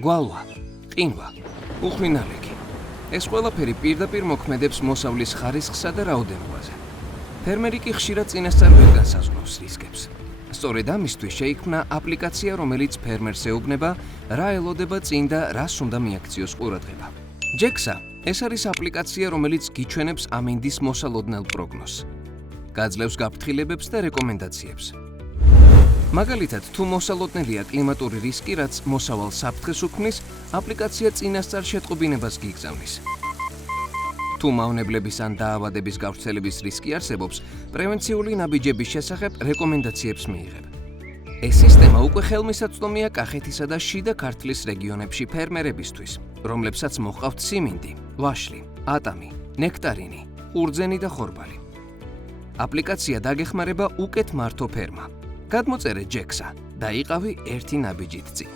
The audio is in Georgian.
გვალვა, ყინვა, უხვინალექი. ეს ყველაფერი პირდაპირ მოქმედებს მოსავლის ხარისხსა და რაოდენობაზე. ფერმერი კი ხშირად წინასწარ ვერ განსაზღვრავს რისკებს. სწორედ ამისთვის შეიქმნა აპლიკაცია, რომელიც ფერმერს ეუბნება, რა ელოდება წინ და რას უნდა მიაქციოს ყურადღება. JEXA ეს არის აპლიკაცია, რომელიც გიჩვენებს ამინდის მოსალოდნელ პროგნოზს. გაძლევს გაფრთხილებებს და რეკომენდაციებს. მაგალითად, თუ მოსალოდნელია კლიმატური რისკი, რაც მოსავალ საფრთხეს უქმნის, აპლიკაცია წინასწარ შეტყობინებას გიგზავნის. თუ მავნებლების ან დაავადების გავრცელების რისკი არსებობს, პრევენციული ნაბიჯების შესახებ რეკომენდაციებს მიიღებ. ეს სისტემა უკვე ხელმისაწვდომია კახეთისა და შიდა ქართლის რეგიონებში ფერმერებისთვის, რომლებსაც მოჰყავთ სიმინდი, ვაშლი, ატამი, ნექტარინი, ყურძენი და ხორბალი. აპლიკაცია დაგეხმარება უკეთ მართო ფერმა. გადმოწერე JEXA და იყავი ერთი ნაბიჯით წინ.